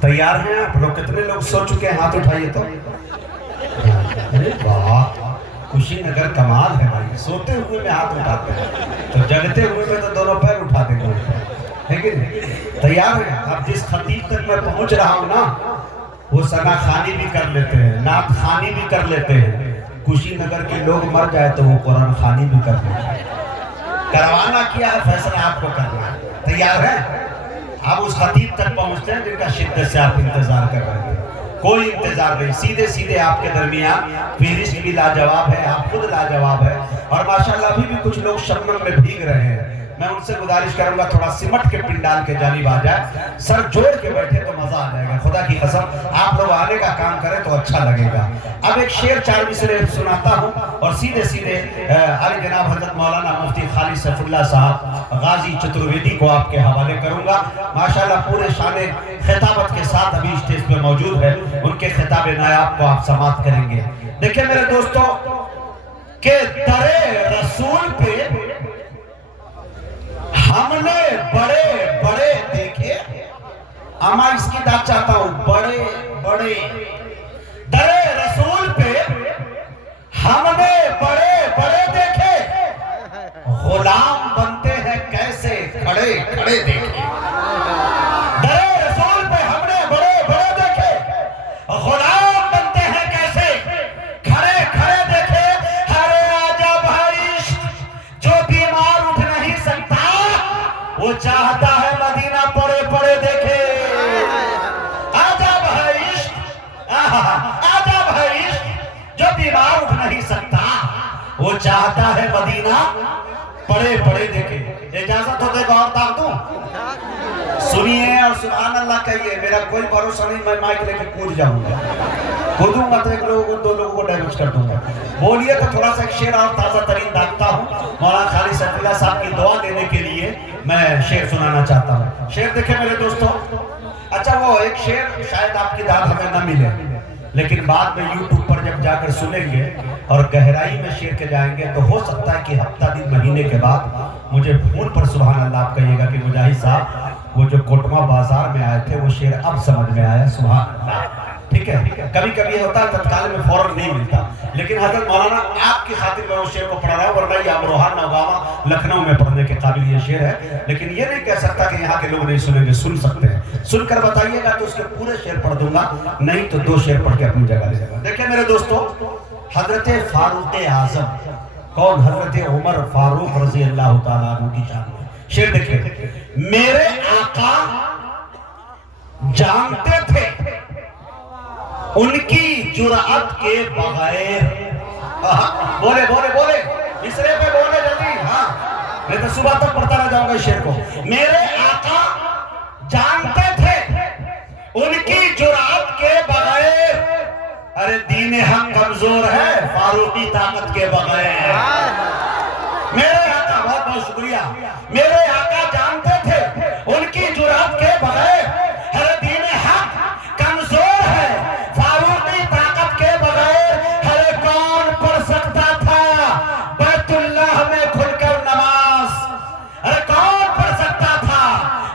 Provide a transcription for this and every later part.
تیار ہیں آپ لوگ؟ کتنے لوگ سو چکے ہیں؟ ہاتھ اٹھائیے تو۔ واہ، خوشی نگر کمال ہے بھائی، سوتے ہوئے میں ہاتھ اٹھاتے ہیں تو جگتے ہوئے میں تو دونوں پیر اٹھا دیں گے، ہے کہ نہیں؟ تیار ہیں؟ اب جس خطیب تک میں پہنچ رہا ہوں نا، وہ ثنا خوانی بھی کر لیتے ہیں، نعت خوانی بھی کر لیتے ہیں، خوشی نگر کے لوگ مر جائے تو وہ قرآن خوانی بھی کر لیتے ہیں۔ کروانا کیا ہے، فیصلہ آپ کو کرنا ہے۔ تیار ہیں؟ آپ اس خطیب تک پہنچتے ہیں جن کا شدت سے آپ انتظار کر رہے ہیں۔ کوئی انتظار نہیں، سیدھے سیدھے آپ کے درمیان فہرست بھی لاجواب ہے، آپ خود لاجواب ہے، اور ماشاءاللہ ابھی بھی کچھ لوگ شبنم میں بھیگ رہے ہیں۔ میں ان سے گزارش کروں گا تھوڑا سمٹ کے پنڈال کے جانب آ جائے، سر جوڑ کے بیٹھے تو مزہ آ جائے گا۔ خدا کی قسم آپ لوگ آنے کا کام کریں تو اچھا لگے گا۔ اب ایک شعر 4 مصرے سناتا ہوں اور سیدھے سیدھے علی جناب حضرت مولانا مفتی خالد سیف اللہ صاحب غازی چترویدی کو آپ کے حوالے کروں گا۔ ماشاءاللہ پورے شان خطابت کے ساتھ ابھی اسٹیج پہ موجود ہے، ان کے خطاب نایاب کو آپ سماعت کریں گے۔ دیکھیں میرے دوستو کہ در رسول پہ ہم نے بڑے بڑے دیکھے، اما اس کی داد چاہتا ہوں، بڑے بڑے در رسول پہ ہم نے بڑے بڑے دیکھے، غلام بنتے ہیں کیسے کھڑے کھڑے دیکھے۔ در رسول پہ ہم نے بڑے بڑے دیکھے، غلام بنتے ہیں کیسے کھڑے کھڑے دیکھے۔ ہرے عجب ہے عشق جو بیمار اٹھ نہیں سکتا، وہ چاہتا ہے مدینہ پڑے پڑے دیکھے۔ عجب ہے عشق، عجب ہے عشق جو بیمار اٹھ نہیں سکتا، وہ چاہتا ہے مدینہ پڑے پڑے دیکھے۔ اجازت ہو دے گا اور داغ دوں؟ سنیے اور سبحان اللہ کہیے، میرا کوئی بھروسہ نہیں میں مائک لے کے کود جاؤں گا، کودوں گا تو ایک لوگوں کو 2 لوگوں کو ڈیمیج کر دوں گا۔ بولیے تو تھوڑا سا ایک شعر اور تازہ ترین داغتا ہوں، مولانا خالد سیف اللہ صاحب کی دعا دینے کے لیے میں شعر سنانا چاہتا ہوں۔ شعر دیکھیں میرے دوستو، اچھا وہ ایک شعر شاید آپ کی داد ہمیں نہ ملے، لیکن بعد میں یوٹیوب پر جب جا کر سنیں گے اور گہرائی میں شعر کے جائیں گے تو ہو سکتا ہے کہ ہفتہ دن مہینے کے بعد مجھے فون پر سبحان اللہ آپ کہیے گا کہ مجاہد صاحب وہ جو کوٹما بازار میں آئے تھے وہ شعر اب سمجھ میں آیا، سبحان اللہ۔ ٹھیک ہے، کبھی کبھی ہوتا ہے تتکال میں فوراً نہیں ملتا، لیکن حضرت مولانا آپ کی خاطر میں اس شعر کو پڑھ رہا ہوں، ورنہ یہ امروہہ نوگاواں لکھنؤ میں پڑھنے کے قابل یہ شعر ہے، لیکن یہ نہیں کہہ سکتا کہ یہاں کے لوگ نہیں سنیں گے، سن سکتے ہیں۔ سن کر بتائیے گا تو اس کے پورے شعر پڑھ دوں گا، نہیں تو 2 شعر پڑھ کے اپنی جگہ لے جائے گا۔ دیکھیں میرے دوستو، حضرت فاروق اعظم، کون؟ حضرت عمر فاروق رضی اللہ تعالیٰ عنہ کی شان میں شعر دیکھیں۔ میرے آقا جانتے تھے ان کی جرأت کے بغیر، بولے بولے بولے مصرے پہ بولے جلدی، ہاں میں تو صبح تک پڑھتا رہ جاؤں گا اس شعر کو۔ میرے آقا جانتے تھے ان کی جرأت کے بغیر، ارے دین حق کمزور ہے فاروقی طاقت کے بغیر۔ میرے آقا، بہت بہت شکریہ، میرے آقا جانتے تھے ان کی جرأت کے بغیر، ارے دین حق کمزور ہے فاروقی طاقت کے بغیر۔ ارے کون پڑھ سکتا تھا بیت اللہ میں کھل کر نماز، ارے کون پڑھ سکتا تھا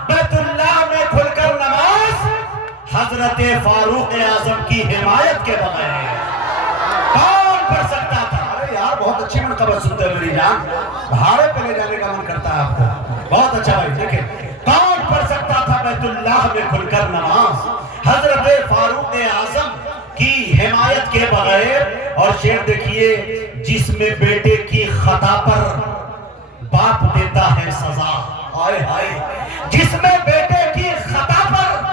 بیت اللہ میں کھل کر نماز حضرت فاروق اعظم کی حمایت کے بغیر؟ کون پڑھ سکتا تھا؟ ارے یار بہت اچھی منقبت سنتے ہیں میری جان، بھاڑے پہ لے جانے کا من کرتا ہے آپ کو، بہت اچھا بھائی۔ دیکھیں کون پڑھ سکتا تھا بیت اللہ میں کھل کر نماز حضرت فاروق اعظم کی حمایت کے بغیر؟ اور شعر دیکھیے، جس میں بیٹے کی خطا پر باپ دیتا ہے سزا، ہائے ہائے، جس میں بیٹے کی خطا پر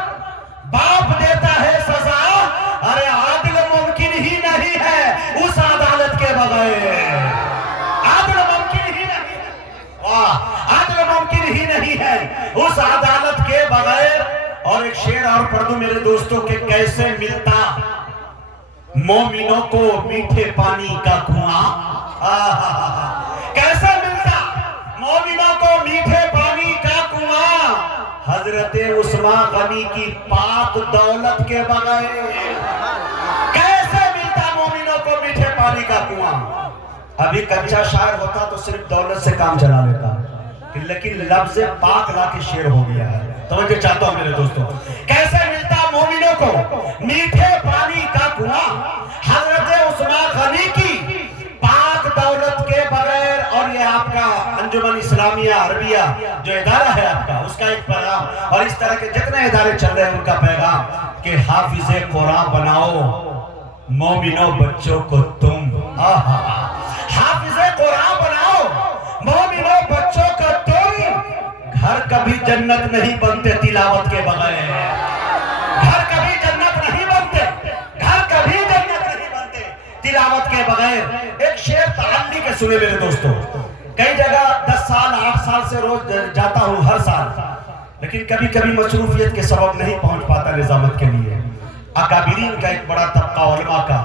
باپ دیتا ہے سزا، ارے عادل ممکن ہی نہیں ہے اس عدالت کے بغیر، عادل ممکن ہی نہیں ہے، واہ، عادل ممکن ہی نہیں ہے اس عدالت کے بغیر۔ اور ایک شعر اور پڑھ دوں میرے دوستوں کہ کیسے ملتا مومنوں کو میٹھے پانی کا کنواں، کیسے ملتا مومنوں کو میٹھے پانی کا کنواں حضرت عثمان غنی کی پاک دولت کے بغیر؟ کیسے ملتا مومنوں کو میٹھے پانی کا کنواں؟ ابھی کچا شاعر ہوتا تو صرف دولت سے کام چلا لیتا، لیکن لفظ پاک لا کے شعر ہو گیا ہے۔ توجہ چاہتا ہوں میرے دوستوں، کیسے کو میٹھے پانی کا کنواں حضرت عثمان غنی کی پاک دولت کے بغیر. اور یہ آپ کا انجمن اسلامیہ عربیہ جو ادارہ ہے آپ کا، اس کا ایک پیغام، اور اس طرح کے جتنے ادارے چل رہے ہیں ان کا پیغام کہ حافظ قرآن بناؤ مومنوں بچوں کو تم. حافظ قرآن بناؤ مومنوں بچوں کو تم. گھر کبھی جنت نہیں بنتے تلاوت کے بغیر. گھر کبھی جنت نہیں بنتے، گھر کبھی جنت نہیں بنتے تلاوت کے بغیر. ایک شعر تعلی کے سنے میرے دوستوں. کئی جگہ 10 سال 8 سال سے روز جاتا ہوں ہر سال، لیکن کبھی کبھی مصروفیت کے سبب نہیں پہنچ پاتا نظامت کے لیے. اکابرین کا ایک بڑا طبقہ علماء کا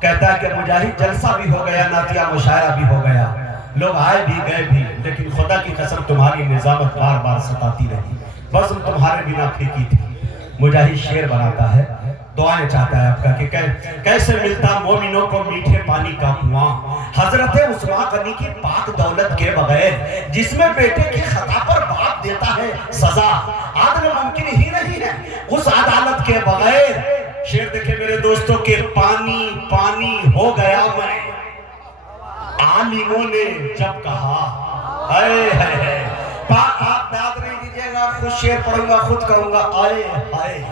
کہتا ہے کہ مجاہد جلسہ بھی ہو گیا، نعتیہ مشاعرہ بھی ہو گیا، لوگ آئے بھی گئے بھی، لیکن خدا کی قسم تمہاری نظامت بار بار ستاتی رہی، بزم تمہارے بنا پھیکی تھی. مجاہد شعر بناتا ہے، دعائیں چاہتا ہے آپ کا کہ کیسے ملتا مومنوں کو میٹھے پانی کا کنواں حضرت عثمان غنی کی پاک دولت کے بغیر، جس میں بیٹے کی خطا پر باپ دیتا ہے سزا. عدل ممکن ہی نہیں ہے اس عدالت کے بغیر. شعر دیکھیں میرے دوستوں کہ پانی پانی ہو گیا میں عالموں نے جب کہا. آپ داد نہیں دیجئے گا، خود شعر پڑھوں گا، خود کہوں گا آئے آئے،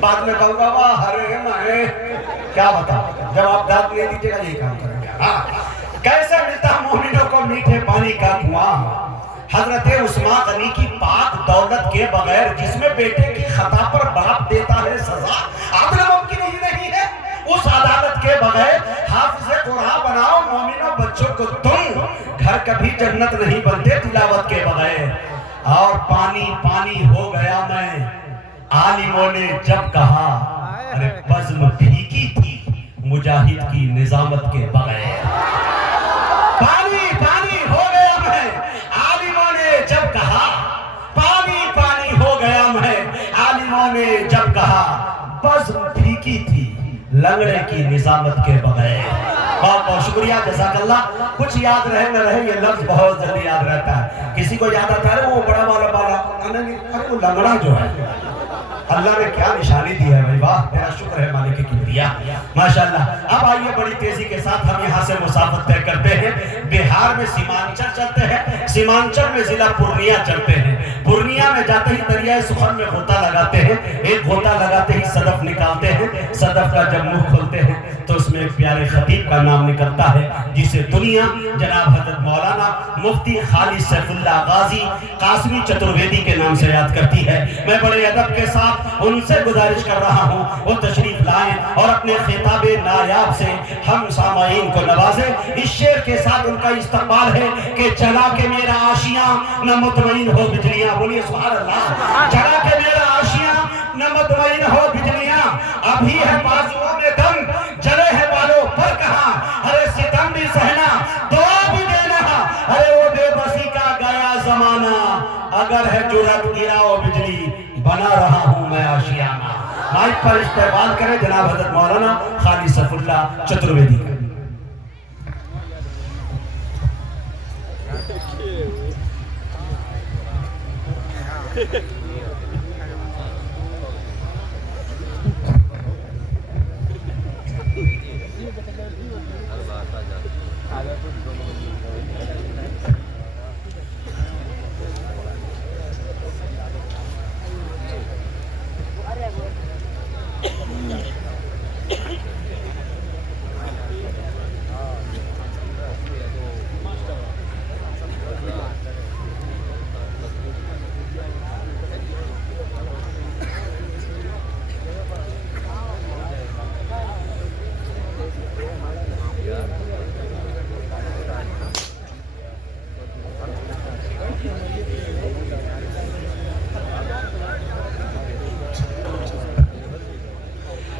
بعد میں کہوں گا واہ ہرے میں کیا بتا. جب آپ داد نہیں دیجئے گا یہی کام کریں گے. کیسے ملتا مومنوں کو میٹھے پانی کا کنواں حضرت عثمان غنی کی پاک دولت کے بغیر، جس میں بیٹے کی خطا پر باپ دیتا ہے سزا. عدل ممکن ہی نہیں ہے اس عدالت کے بغیر. حافظ قرآن بناؤ مومنوں بچوں کو تم. گھر کبھی جنت نہیں بنتے تلاوت کے بغیر. اور پانی پانی ہو گیا میں عالموں نے جب کہا. ارے بزم پھیکی تھی مجاہد کی نظامت کے بغیر. پانی پانی ہو گیا میں عالموں نے جب کہا. پانی پانی ہو گیا میں عالموں نے جب کہا. بزم پھیکی تھی لنگڑے کی نظامت کے بغیر. بہت بہت شکریہ، جزاک اللہ. کچھ یاد رہے نہ رہے یہ لفظ بہت جلدی یاد رہتا ہے. کسی کو یاد آتا ہے وہ بڑا والا بالا، ارے وہ لنگڑا جو ہے اللہ نے کیا نشانی دی ہے بھائی. واہ تیرا شکر ہے مالک کبریا، ماشاءاللہ. اب آئیے بڑی تیزی کے ساتھ ہم یہاں سے مسافت طے کرتے ہیں. بہار میں سیمانچل چلتے ہیں، سیمانچل میں ضلع پورنیہ چلتے ہیں. پورنیہ میں جاتے ہی دریائے سخن میں غوطہ لگاتے ہیں. ایک غوطہ لگاتے ہی صدف نکالتے ہیں. صدف کا جب منہ کھولتے ہیں تو اس میں ایک پیارے خطیب کا نام نکلتا ہے جسے دنیا جناب حضرت مولانا مفتی خالد سیف اللہ غازی قاسمی چترویدی کے نام سے یاد کرتی ہے. میں بڑے ادب کے ساتھ ان سے گزارش کر رہا ہوں وہ تشریف لائیں اور اپنے خطاب نایاب سے ہم سامعین کو نوازیں. اس شعر کے ساتھ ان کا استقبال ہے کہ چلا کے میرا آشیاں نہ مطمئن ہو بجلیاں. بولیے سبحان اللہ. چلا کے میرا آشیاں نہ مطمئن ہو بجلیاں، ابھی ہے بازوؤں میں دم جلے ہے بالوں پر کہاں. ارے ستم بھی سہنا دعا بھی دینا، ارے وہ بے بسی کا گیا زمانہ. اگر ہے جرأت گراؤ بجلی بنا رہا ہوں میں آشیانہ. مائک پر استقبال کریں جناب حضرت مولانا خالد سیف اللہ چترویدی کا.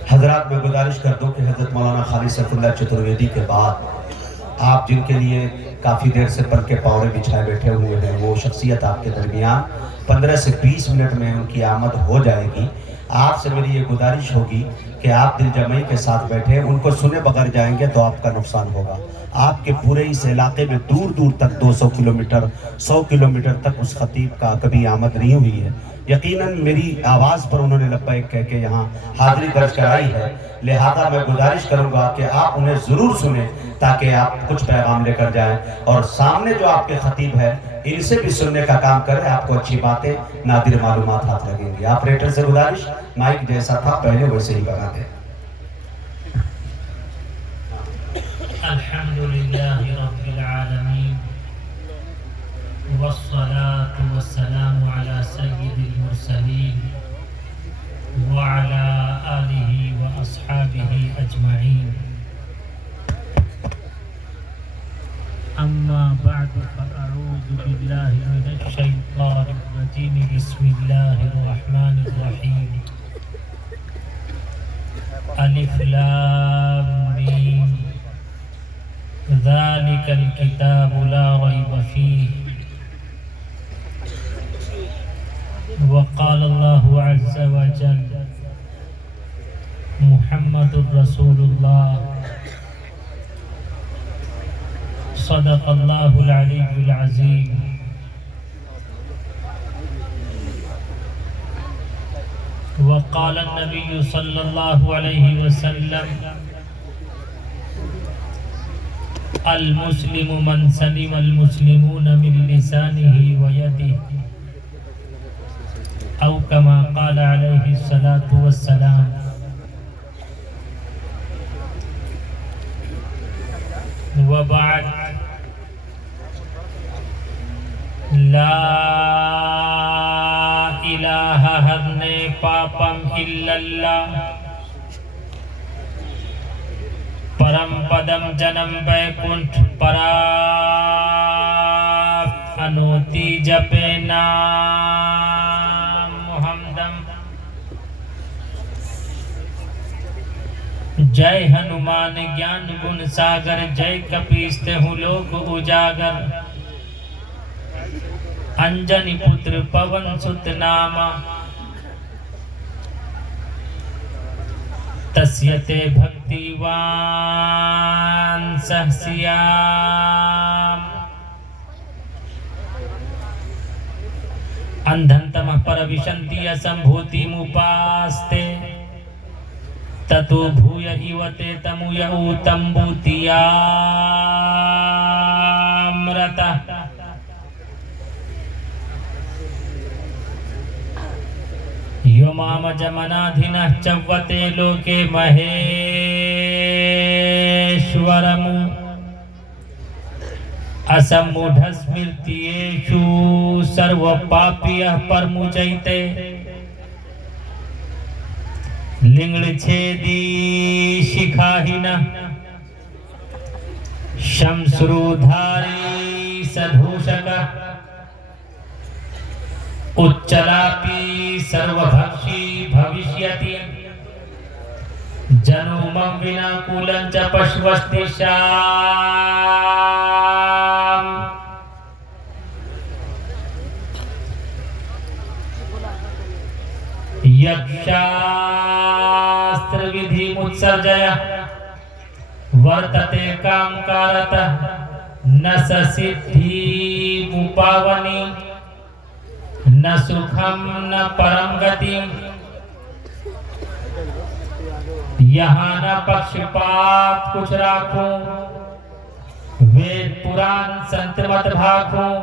حضرات میں گزارش کر دوں کہ حضرت مولانا خالد سیف اللہ چترویدی کے بعد آپ جن کے لیے کافی دیر سے پر کے پاؤڑے بچھائے بیٹھے ہوئے ہیں، وہ شخصیت آپ کے درمیان 15 سے 20 منٹ میں ان کی آمد ہو جائے گی۔ آپ سے میری یہ گزارش ہوگی کہ آپ دل جمعی کے ساتھ بیٹھے، ان کو سنے بغیر جائیں گے تو آپ کا نقصان ہوگا۔ آپ کے پورے اس علاقے میں دور دور تک 200 کلومیٹر 100 کلومیٹر تک اس خطیب کا کبھی آمد نہیں ہوئی ہے۔ یقیناً میری آواز پر انہوں نے لبیک کہہ کے یہاں حاضری درج کرائی ہے، لہذا میں گزارش کروں گا کہ آپ انہیں ضرور سنیں تاکہ آپ کچھ پیغام لے کر جائیں، اور سامنے جو آپ کے خطیب ہیں ان سے بھی سننے کا کام کریں، آپ کو اچھی باتیں نادر معلومات ہاتھ لگیں گی۔ آپریٹر سے گزارش مائک جیسا تھا پہلے ویسے ہی بنا دیں۔ الحمدللہ رب العالمین والصلاة والسلام على سید المرسلین وعلى آلہ واصحابہ اجمعین، اما بعد فاعوذ باللہ من الشیطان الرجیم، بسم اللہ الرحمن الرحیم، الف لام میم، ذلك الكتاب لا ريب فيه، وقال الله عز وجل محمد رسول الله، صدق الله العلي العظيم، وقال النبي صلى الله عليه وسلم المسلم من سلم المسلمون من لسانه ويده، او كما قال عليه الصلاة والسلام۔ وبعد، لا الہ ہرنے پاپم الا اللہ، پرم پدم جنم ویکنٹھ پراپ انوتی جپے نام محمدم، جے ہنومان گیان گن ساگر، جے کپیستے ہوں لوگ اجاگر، انجنی پتر پون ست ناما، تسیتے بھکتی وان سہسیام، اندھن تمہ پروشنتی اسمبھوتی مپاستے، تتو بھویا ایوتے تمو یہو تمبوتیامرتا، یومام جمنادھنہ چوتے لوکے مہیشورمو، اسموڈھسمرتیشو سرو پاپیہ پرموچیتے، لنگڑ چھیدی شکھاہنہ، شمسرودھاری سدھوشکہ، اچلاپی سروبھکشی بھوشیتی، جنومم ونا کولنچ پشوستی شام، یکشاستر ودھی متسرجیا، ورتتے کامکارتہ، نس سدھی مپاونی، نہ سکھم نہ پرم گتی، یہاں نہ پکش پات کچھ راکھوں، وید پران سنت مت بھاکھوں،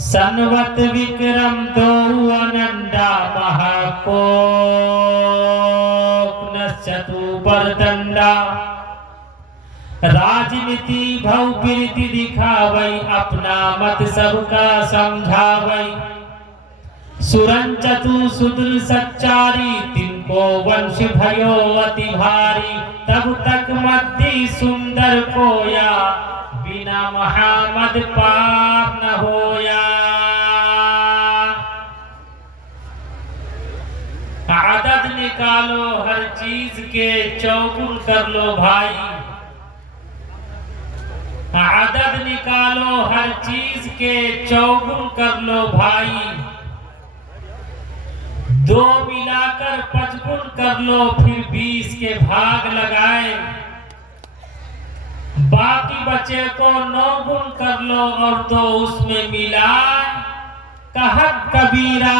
سنوت وکرم دو اننڈا مہاکوک نشتو بردنڈا، راجنیتی بھو پریتی دکھاوئی، اپنا مت سب کا سمجھاوئی، سورنچتو سدر سچاری، تن کو ونش بھیو اتی بھاری، تب تک مدی سندر کویا، بنا محمد پار نہ ہویا، عدد نکالو ہر چیز کے، چوگن کر لو بھائی، عدد نکالو ہر چیز کے چوگن کر لو بھائی، دو ملا کر پچگن کر لو پھر 20 کے بھاگ لگائے، باقی بچے کو 9 گن کر لو اور 2 اس میں ملا، کہت کبیرہ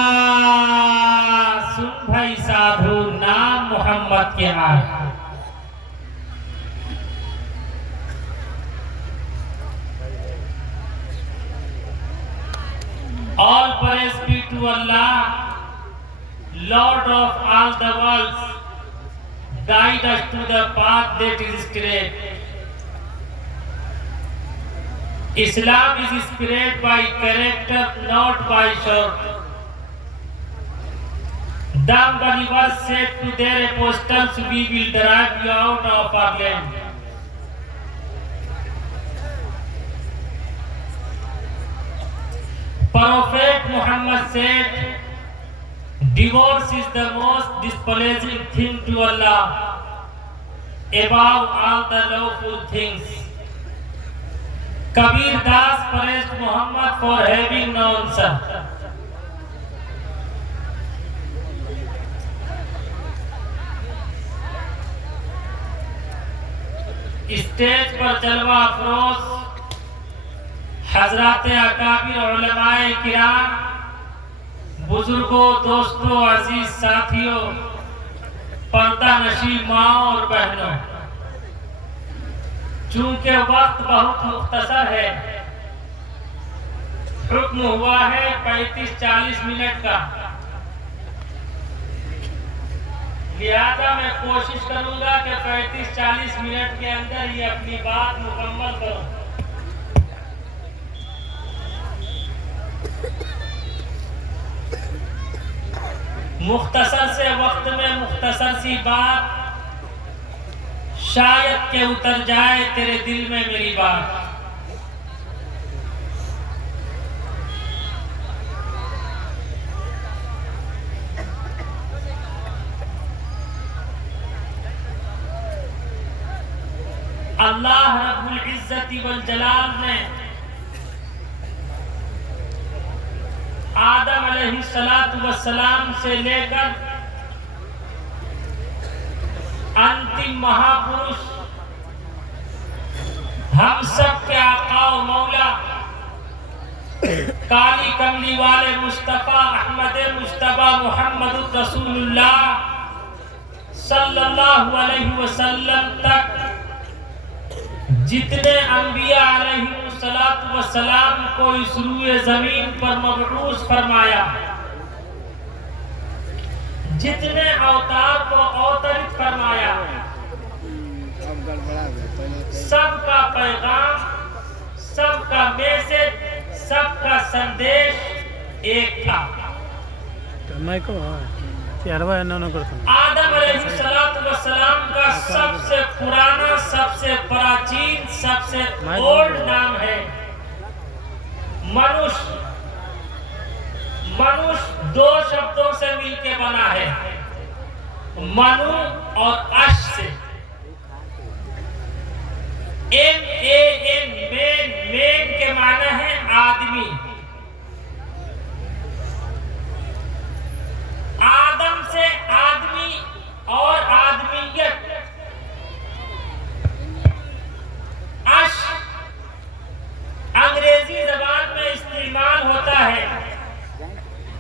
سن بھائی سادھو نام محمد کے آئے۔ All praise be to Allah, Lord of all the worlds, guide us to the path that is straight. Islam is spread by character, not by shout. The believers said to their apostles, we will drive you out of our land. Prophet Muhammad said, divorce is the most displeasing thing to Allah above all the lawful things. Kabir Das praised Muhammad for having no answer. Stage پر جلوہ افروز حضرات اکابر علماء کرام، بزرگوں، دوستوں، عزیز ساتھیوں، پردہ نشین ماں اور بہنوں، چونکہ وقت بہت مختصر ہے، حکم ہوا ہے 35-40 منٹ کا، لہذا میں کوشش کروں گا کہ 35-40 منٹ کے اندر ہی اپنی بات مکمل کروں۔ مختصر سے وقت میں مختصر سی بات، شاید کہ اتر جائے تیرے دل میں میری بات۔ اللہ رب العزت والجلال نے آدم علیہ السلام سے لے کر انتم مہاپروش ہم سب کے آقا و مولا کالی کملی والے مصطفیٰ احمد مصطفیٰ محمد رسول اللہ صلی اللہ علیہ وسلم تک جتنے انبیاء علیہ السلام کو اس روئے زمین پر مبعوث فرمایا، جتنے اوتار کو اوترت فرمایا، سب کا پیغام، سب کا میسج، سب کا سندیش ایک تھا۔ آدم علیہ السلام کا سب سے پرانا، سب سے پراچین، سب سے اولڈ نام ہے منوش۔ منوش 2 شبدوں سے مل کے بنا ہے، منو اور اش سے۔ M-A-N مین کے معنی ہے آدمی۔ آدم سے آدمی اور آدمیت۔ اش انگریزی زبان میں استعمال ہوتا ہے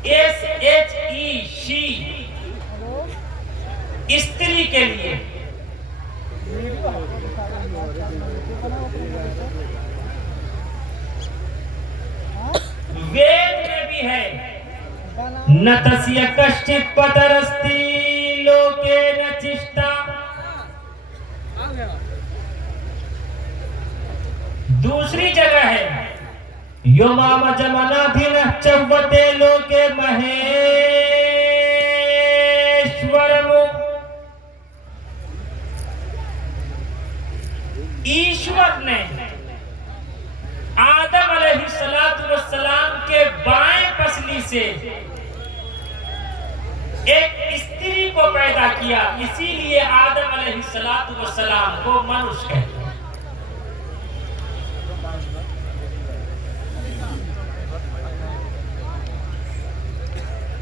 SHE شی، استری کے لیے۔ وید میں بھی ہے نہ تسیہ کشچت پترستی لوکے نہ چشتا۔ دوسری جگہ ہے یومام جمنا دھن چوتے لوکے مہیشورمو۔ ایشور نے آدم علیہ السلام کے بائیں پسلی سے ایک استری کو پیدا کیا، اسی لیے آدم علیہ السلام کو منوش کہتے ہیں۔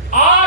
اور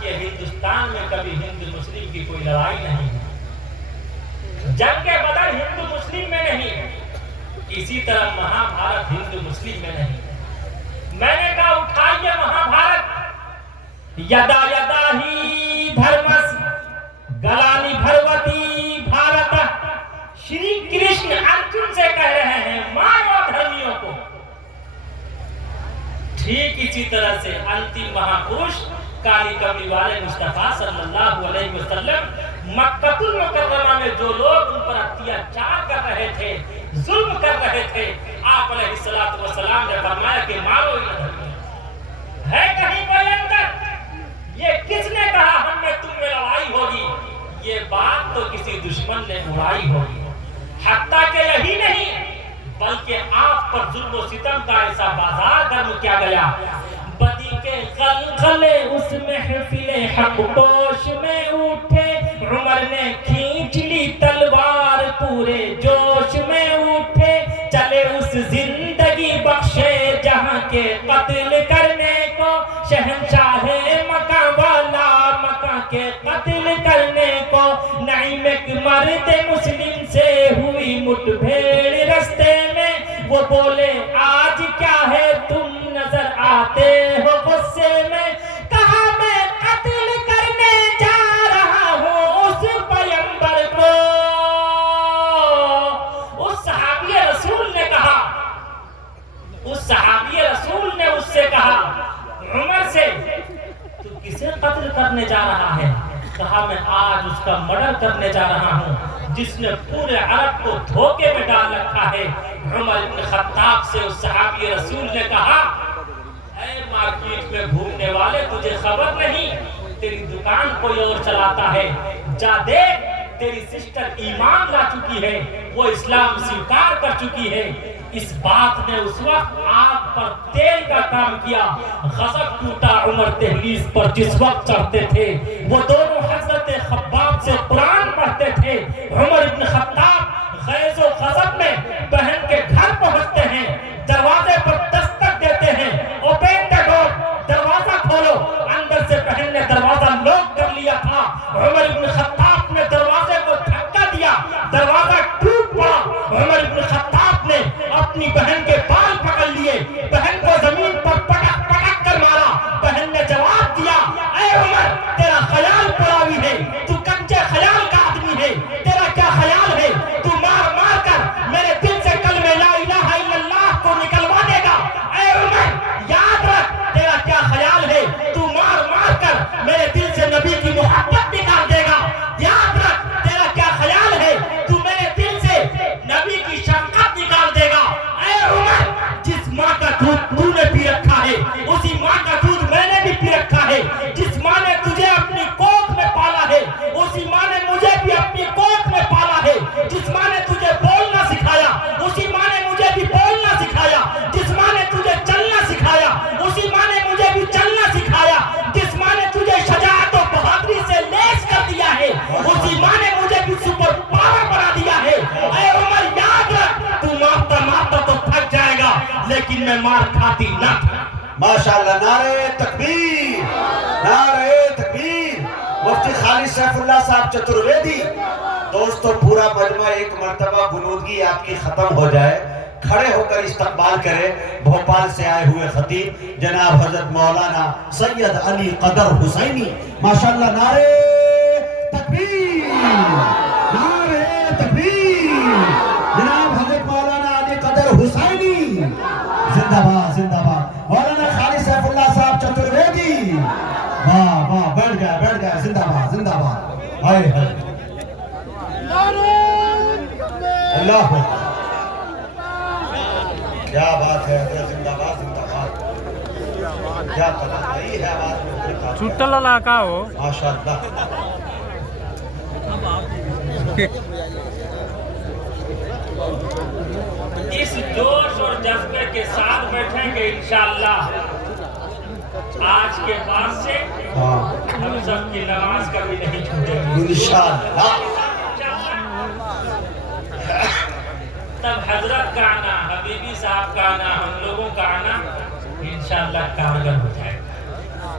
دیکھیے ہندوستان میں کبھی ہندو مسلم کی کوئی لڑائی نہیں ہے، جنگ بدر ہندو مسلم میں نہیں ہے، اسی طرح مہا بھارت ہندو مسلم میں نہیں ہے۔ میں نے کہا اٹھائیے مہا بھارت، یدا یدا ہی دھرمس گلانی بھروتی بھارت، شری کرشن ارجن سے کہہ رہے ہیں مارو دھرمیوں کو۔ ٹھیک اسی طرح سے انتم مہاپروش کالی کملی والے مصطفیٰ صلی اللہ علیہ وسلم مکہ المکرمہ میں جو لوگ ان پر اتیاچار کر رہے تھے، ظلم کر رہے تھے، آپ علیہ السلام نے فرمایا کہ مارو انہیں دھرمیوں۔ ہے کہیں کوئی اندر؟ یہ کس نے کہا ہم میں تم میں لڑائی ہوگی؟ یہ بات تو کسی دشمن نے اڑائی ہوگی۔ حتیٰ کہ یہی نہیں بلکہ آپ پر ظلم و ستم کا ایسا بازار گرم کیا گیا، بدی کے غلغلے اس محفل حق پوش میں اٹھے، عمر نے کھینچ لی تلوار پورے جوش میں اٹھے، چلے اس زندگی بخشے جہاں کے قتل کرنے کو، شہنشاہ مکہ والا مکہ کے قتل کرنے کو، نعیم ایک مرد مسلم سے ہوئی مٹ بھیڑ رستے میں، وہ بولے آج کیا ہے تم نظر آتے ہو غصے میں، کہا میں قتل کرنے جا رہا ہوں اس پیغمبر کو۔ اس صحابی رسول نے کہا، اس صحابی رسول نے اس سے کہا عمر سے تو کسے قتل کرنے جا رہا ہے؟ کہا میں آج اس کا مرڈر کرنے جا رہا ہوں جس نے پورے عرب کو دھوکے میں ڈال رکھا ہے۔ عمر بن خطاب سے اس صحابی رسول نے کہا اے مارکیٹ میں گھومنے والے تجھے خبر نہیں تیری دکان کوئی اور چلاتا ہے، جا دیکھ تیری سسٹر ایمان لا چکی ہے، وہ اسلام سویکار کر چکی ہے۔ اس بات نے اس وقت آگ پر تیل کا کام کیا، غضب ٹوٹا عمر دہلیز پر جس وقت چڑھتے تھے، وہ دونوں حضرت خباب سے قرآن پڑھتے تھے۔ عمر بن خطاب غیظ و غضب میں بہن کے گھر پہنچتے ہیں، دروازے پر دستک دیتے ہیں، اوپن دا ڈور، دروازہ کھولو۔ اندر سے بہن نے دروازہ لوک کر لیا تھا، عمر بن خطاب نے دروازے کو دھکا دیا، دروازہ ٹوٹ پڑا۔ عمر بن خطاب نے اپنی بہن کے بال پکڑ لیے، بہن کو زمین پر پٹک پٹک کر مارا۔ بہن نے جواب دیا اے عمر تیرا خیال پراوی ہے، تو کچے خیال کا آدمی ہے، تیرا کیا خیال ہے تو مار مار کر میرے دل سے کلمہ لا الہ الا اللہ کو نکلوا دے گا؟ اے عمر یاد رکھ تیرا کیا خیال ہے تو مار مار کر میرے دل سے نبی کی محبت نکال دے گا؟ یاد رکھ تیرا کیا خیال ہے تو میرے دل سے نبی کی شفقت نکال دے گا؟ اے عمر جس ماں کا دودھ تو نے پی رکھا ہے اسی ماں کا دودھ میں نے بھی پی رکھا ہے، جس ماں نے تجھے اپنی کوکھ میں پالا ہے اسی ماں نے مجھے بھی اپنی کوکھ میں پالا ہے، جس ماں نے تجھے بولنا سکھایا اسی ماں نے مجھے بھی بولنا سکھایا، جس ماں نے تجھے چلنا سکھایا اسی ماں نے مجھے بھی چلنا سکھایا، جس ماں نے تجھے شجاعت و بہادری سے لیس کر دیا ہے اسی ماں نے مجھے بھی سپر پاور بنا دیا ہے۔ اے عمر یاد رکھ تو مارتا مارتا تو تھک جائے گا لیکن میں مار کھاتی نہ تھا۔ ماشاءاللہ، نعرہ تکبیر، نعرہ تکبیر۔ مفتی خالد سیف اللہ صاحب چترویدی۔ دوستو پورا مجمع ایک مرتبہ غنودگی آپ کی ختم ہو جائے، کھڑے ہو کر استقبال کرے بھوپال سے آئے ہوئے خطیب جناب حضرت مولانا سید علی قدر حسینی۔ ماشاءاللہ، نعرہ تکبیر، نعرہ تکبیر۔ جناب حضرت مولانا علی قدر حسینی زندہ باد، زندہ باد۔ مولانا خالد سیف اللہ صاحب چترویدی، واہ واہ، بیٹھ گیا، زندہ باد، زندہ باد۔ ہائے ہائے، اللہ کیا بات ہے، زندہ باد، زندہ باد۔ کیا تنہائی ہے آواز میں، چھٹل علاقہ ہو ماشاءاللہ۔ اس جوش اور جذبے کے ساتھ بیٹھیں گے انشاءاللہ آج کے بعد سے ہم سب کی نماز کبھی نہیں چھوٹے گی انشاءاللہ۔ تب حضرت کا آنا، حبیبی صاحب کا آنا، ہم لوگوں کا آنا انشاءاللہ کارگر ہو جائے گا۔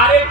RAT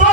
2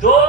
2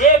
1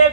1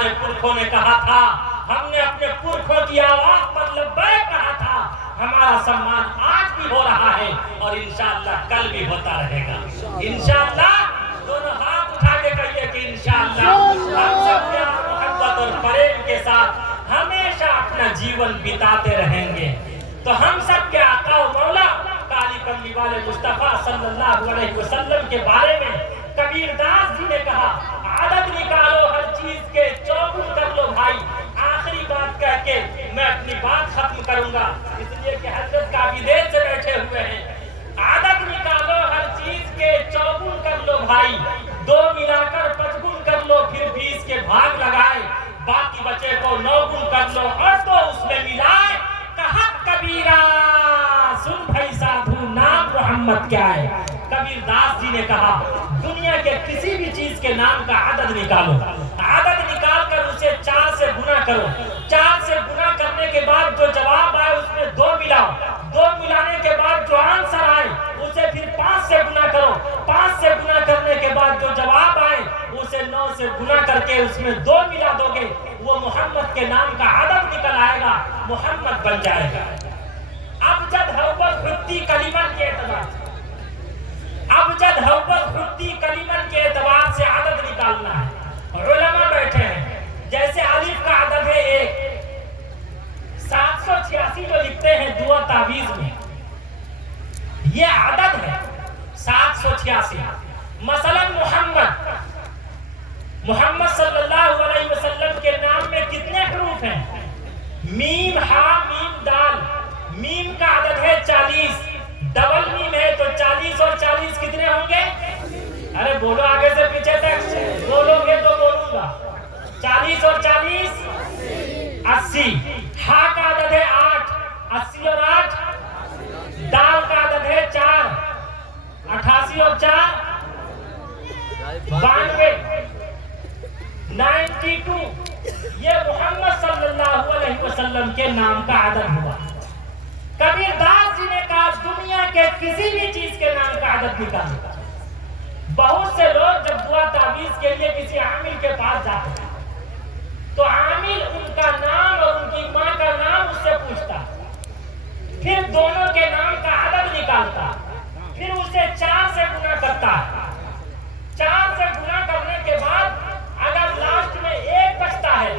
ہمارے پرکھوں نے کہا تھا، ہم نے اپنے پرکھوں کی آواز پر لبیک کہا تھا، ہمارا سمان آج بھی ہو رہا ہے اور انشاءاللہ کل بھی ہوتا رہے گا۔ انشاءاللہ دونوں ہاتھ اٹھا کے کہیے کہ انشاءاللہ ہم سب پیار محبت اور پریم کے ساتھ ہمیشہ اپنا جیون بتاتے رہیں گے۔ تو ہم سب کے آقا و مولا کالی کملی والے مصطفیٰ صلی اللہ علیہ وسلم کے بارے میں کبیر داس جی نے کہا، عدد نکالو ہر چیز کے، چوگن کر لو بھائی۔ آخری بات کہہ کے میں اپنی بات ختم کروں گا، اس لیے کہ حضرت کافی دیر سے بیٹھے ہوئے ہیں۔ عدد نکالو ہر چیز کے، چوگن کر لو بھائی، دو ملا کر پچگن کر لو، پھر 20 کے بھاگ لگائے، باقی بچے کو 9 گن کر لو اور تو اس میں ملائے۔ کہا کبیرہ سن بھائی سادھو، نام محمد کیا ہے؟ کبیر داس جی نے کہا، دنیا کے کسی بھی چیز کے نام کا عدد نکالو، عدد نکال کر اسے 4 سے گنا کرو، 4 سے گنا کرنے کے بعد جو جواب آئے اس میں 2 ملاؤ، 2 ملانے کے بعد جو آنسر آئے اسے پھر 5 سے گنا کرو، 5 سے گنا کرنے کے بعد جو جواب آئے اسے 9 سے گنا کر کے اس میں 2 ملا دو گے، وہ محمد کے نام کا عدد نکل آئے گا، محمد بن جائے گا۔ ابجد حوت حدی کلمن کے اعتبار سے، ابجد حوت حدی کلمن کے اعتبار سے عدد نکالنا ہے۔ علماء بیٹھے ہیں، جیسے الف کا عدد ہے 1، 786 جو لکھتے ہیں دعا تعویذ میں، یہ عدد ہے 786۔ مثلا محمد صلی اللہ علیہ وسلم کے نام میں کتنے حروف ہیں؟ میم ہا میم دال، میم کا عدد ہے 40، ڈبل میم ہے تو 40 اور 40 کتنے ہوں گے؟ ارے بولو آگے سے پیچھے تک، بولو گے تو بولوں گا۔ 40 اور 40 80۔ ہا کا عدد ہے 8، 80 اور 8 دال کا عدد ہے 4، 88 اور 4 92، 92۔ یہ محمد صلی اللہ علیہ وسلم کے نام کا عدد ہوا۔ کبیر داس جی نے کہا دنیا کے کسی بھی چیز کے نام کا عدد نکالو۔ بہت سے لوگ جب دعا تعویذ کے لیے کسی عامل کے پاس جاتے ہیں تو عامل ان کا نام اور ان کی ماں کا نام اس سے پوچھتا، پھر دونوں کے نام کا عدد نکالتا، پھر اسے 4 سے گنا کرتا ہے۔ 4 سے گنا کرنے کے بعد اگر لاسٹ میں 1 بچتا ہے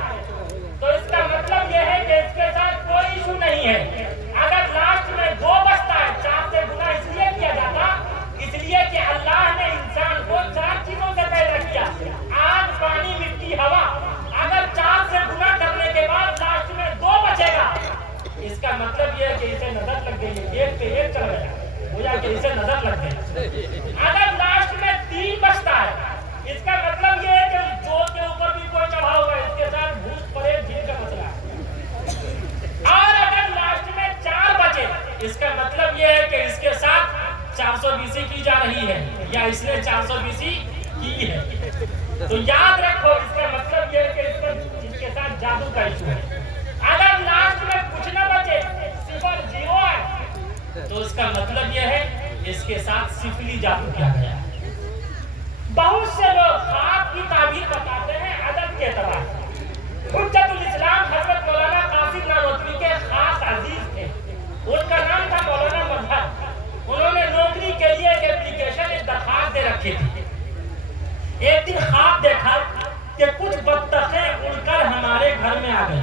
تو اس کا مطلب یہ ہے کہ اس کے ساتھ کوئی ایشو نہیں ہے۔ اگر لاسٹ میں 2 بچتا ہے، 4 سے گنا اس لیے کیا جاتا اس لیے کہ اللہ نے انسان کو 4 چیزوں سے پیدا کیا، آگ، پانی، مٹی، ہوا۔ اگر 4 سے گنا کرنے کے بعد لاسٹ میں 2 بچے گا، اس کا مطلب یہ ہے کہ اسے نظر لگ گئی ہے، 1 پہ 1 چل گیا، گویا کہ اسے نظر لگ گئی۔ اگر لاسٹ میں 3 بچتا ہے، اس کا مطلب یہ ہے کہ 2 کے اوپر بھی کوئی چڑھا ہوا ہے، اس کے ساتھ بھوت پریت جن کا مسئلہ ہے۔ اور اگر لاسٹ میں 4 بچے، اس کا مطلب یہ ہے کہ اس کے ساتھ 420 کی جا رہی ہے یا اس نے 420 کی ہے۔ تو یاد رکھو، اس کا مطلب یہ ہے کہ اس کے ساتھ جادو کا ایشو ہے۔ اگر لاسٹ میں کچھ نہ بچے، 0 0 ہے، تو اس کا مطلب یہ ہے اس کے ساتھ سفلی جادو کیا گیا ہے۔ بہت سے لوگ خواب کی تعبیر بتاتے ہیں عدد کے اعتبار سے۔ حجت الاسلام حضرت مولانا قاسم نانوتوی کے خاص عزیز تھے، ان کا نام تھا مولانا مظہر۔ انہوں نے نوکری کے لیے ایک اپلیکیشن، ایک درخواست دے رکھی تھی۔ ایک دن خواب دیکھا کہ کچھ بطخیں اڑ کر ہمارے گھر میں آ گئی۔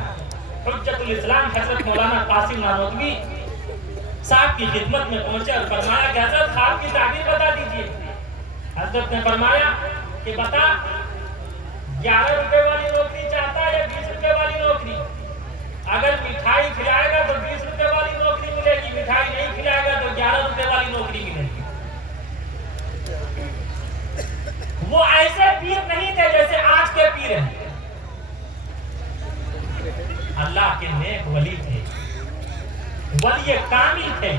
حجت الاسلام حضرت مولانا قاسم نانوتوی صاحب کی خدمت میں پہنچے اور فرمایا کہ حضرت خواب کی تعبیر بتا دیجیے۔ حضرت نے فرمایا کہ بتا، 11 روپے والی نوکری چاہتا ہے یا 20 روپے والی نوکری؟ اگر مٹھائی کھلائے گا تو 20 روپے والی نوکری ملے گی، مٹھائی نہیں کھلائے گا تو 11 روپے والی نوکری ملے گی۔ وہ ایسے پیر نہیں تھے جیسے آج کے پیر ہیں، اللہ کے نیک ولی تھے، ولی کامل تھے۔